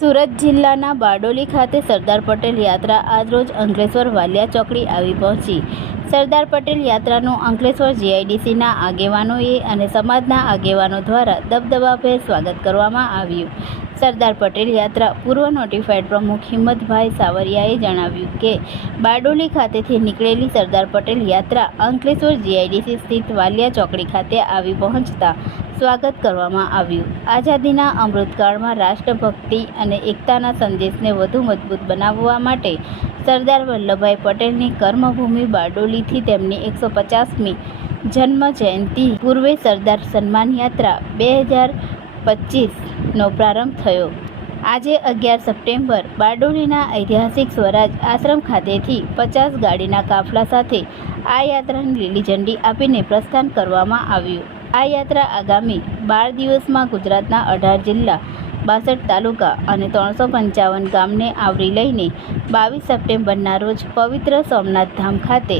સુરત જિલ્લાના બારડોલી ખાતે સરદાર પટેલ યાત્રા આજરોજ અંકલેશ્વર વાલિયા ચોકડી આવી પહોંચી. સરદાર પટેલ યાત્રાનું અંકલેશ્વર જીઆઈડીસીના આગેવાનોએ અને સમાજના આગેવાનો દ્વારા દબદબાભેર સ્વાગત કરવામાં આવ્યું. સરદાર પટેલ યાત્રા પૂર્વ નોટિફાઈડ પ્રમુખ હિંમતભાઈ સાવરિયાએ જણાવ્યું કે, બારડોલી ખાતેથી નીકળેલી સરદાર પટેલ યાત્રા અંકલેશ્વર જીઆઈડીસી સ્થિત વાલિયા ચોકડી ખાતે આવી પહોંચતા સ્વાગત કરવામાં આવ્યું. આઝાદીના અમૃતકાળમાં રાષ્ટ્રભક્તિ અને એકતાના સંદેશને વધુ મજબૂત બનાવવા માટે સરદાર વલ્લભભાઈ પટેલની કર્મભૂમિ બારડોલીથી તેમની એકસો પચાસમી જન્મ જયંતિ પૂર્વે સરદાર સન્માન યાત્રા બે હજાર પચીસનો પ્રારંભ થયો. આજે અગિયાર સપ્ટેમ્બર, બારડોલીના ઐતિહાસિક સ્વરાજ આશ્રમ ખાતેથી પચાસ ગાડીના કાફલા સાથે આ યાત્રાને લીલી ઝંડી આપીને પ્રસ્થાન કરવામાં આવ્યું. આ યાત્રા આગામી બાર દિવસમાં ગુજરાતના અઢાર જિલ્લા, બાસઠ તાલુકા અને ત્રણસો પંચાવન ગામને આવરી લઈને બાવીસ સપ્ટેમ્બરના રોજ પવિત્ર સોમનાથ ધામ ખાતે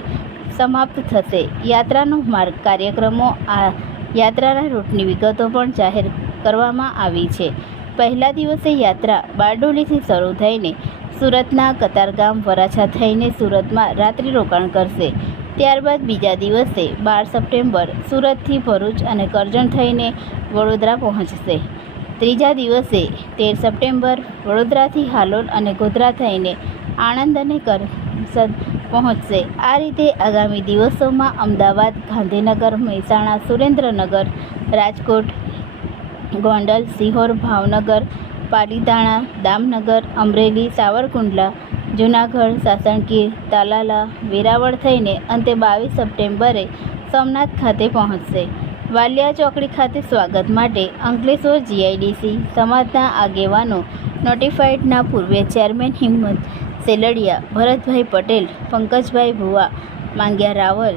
સમાપ્ત થશે. યાત્રાનો માર્ગ કાર્યક્રમો આ યાત્રાના રૂટની વિગતો પણ જાહેર કરવામાં આવી છે. પહેલા દિવસે યાત્રા બારડોલીથી શરૂ થઈને સુરતના કતારગામ વરાછા થઈને સુરતમાં રાત્રિ રોકાણ કરશે. ત્યારબાદ બીજા દિવસે બાર સપ્ટેમ્બર સુરતથી ભરૂચ અને કરજણ થઈને વડોદરા પહોંચશે. ત્રીજા દિવસે તેર સપ્ટેમ્બર વડોદરાથી હાલોલ અને ગોધરા થઈને આણંદ અને કરસદ પહોંચશે. આ રીતે આગામી દિવસોમાં અમદાવાદ, ગાંધીનગર, મહેસાણા, સુરેન્દ્રનગર, રાજકોટ ગોંડલ, સિહોર, ભાવનગર પાલીતાણા દામનગર, અમરેલી, સાવરકુંડલા, જૂનાગઢ, સાસણગીર, તાલાલા, વેરાવળ થઈને અંતે બાવીસ સપ્ટેમ્બરે સોમનાથ ખાતે પહોંચશે. વાલિયા ચોકડી ખાતે સ્વાગત માટે અંકલેશ્વર જીઆઈડીસી સમાજના આગેવાનો નોટિફાઈડના પૂર્વે ચેરમેન હિંમત સેલડિયા, ભરતભાઈ પટેલ, પંકજભાઈ ભુવા, માંગ્યા રાવલ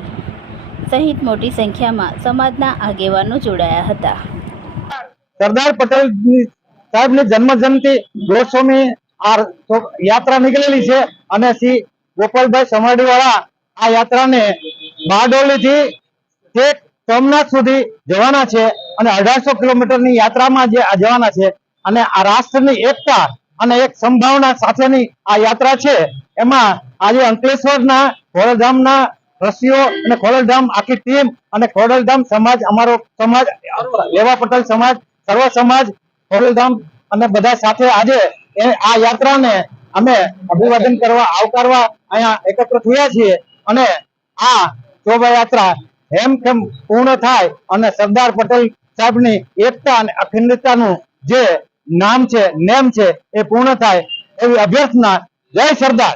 સહિત મોટી સંખ્યામાં સમાજના આગેવાનો જોડાયા હતા. સરદાર પટેલ સાહેબની જન્મ જયંતિ દોઢસોમી આ યાત્રા નીકળેલી છે અને શ્રી ગોપાલભાઈ સમાડી વાળા આ યાત્રાને બારડોલી થી છેક સોમનાથ સુધી જવાના છે અને અઢારસો કિલોમીટરની યાત્રામાં જે જવાના છે અને આ રાષ્ટ્રની એકતા અને એક સંભાવના સાથેની આ યાત્રા છે. એમાં આજે અંકલેશ્વરના ખોડલધામના રસીઓ અને ખોડલધામ આખી ટીમ અને ખોડલધામ સમાજ અમારો સમાજ લેવા પટેલ સમાજ સર્વ સમાજ ખોડલધામ અને બધા સાથે આજે આ યાત્રાને અમે અભિવાદન કરવા, આવકારવા અહીંયા એકત્ર થયા છીએ અને આ શોભાયાત્રા હેમખેમ પૂર્ણ થાય અને સરદાર પટેલ સાહેબની એકતા અને અખંડિતતાનું જે નામ છે, નેમ છે, એ પૂર્ણ થાય એવી અભ્યર્થના. જય સરદાર.